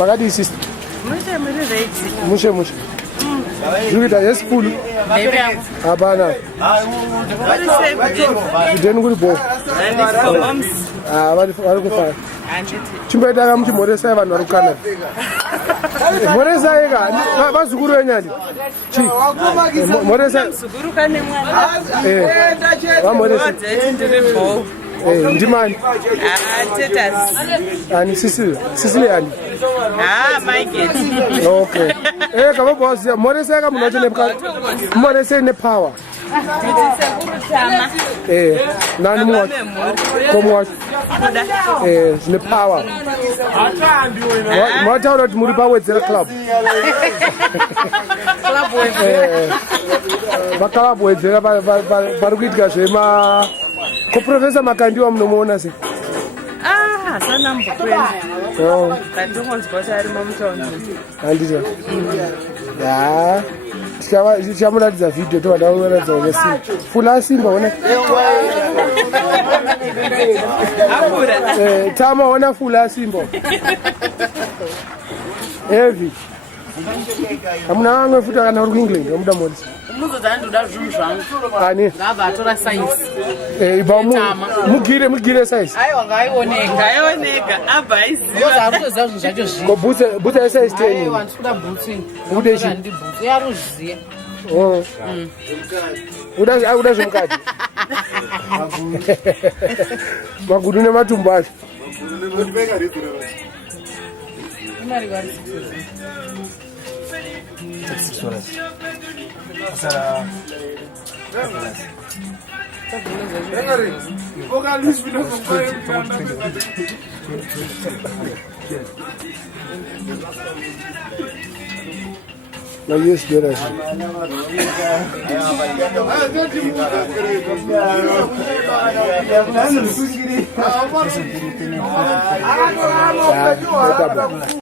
Magadi sister. Mushe. You get a school. Abana. Then we'll go. What if I go far? Chimbeta mchi Moresa and Rukana. Moresa, what's Guru Anyadi? Moresa. Demand. And Sicilian. My kids. Okay. Come on, boss. Moresa, I'm not in Moresa in the power. None more. Come watch. The power. What out of Muriba with the club? Club with the Barwit Professor Makandiwa mnomona si. Sana mkwenda. Kandumo nzipotari mumtonzo. Andija. Ya. Shamula za video to adaona za ngesi. Fula simba ona. Akura. Tama ona fula simba. Heavy. Amuna wangu futa kana uri England muda mmoja. Muzo zandu da zunzwangu. Ani. Ngaba atora science. Ibamu mugire size. Ayo ngaioneka abhaisiwa. Zaruto zazvo zvacho zvi. Ko butsa size 10. Ayo wantuda butsi. Ude chi. Ndi butsi yaruziye. Uda zvimukati. Magudu nematumbu acho. Imari vari 6 horas. Sara. No use dollars.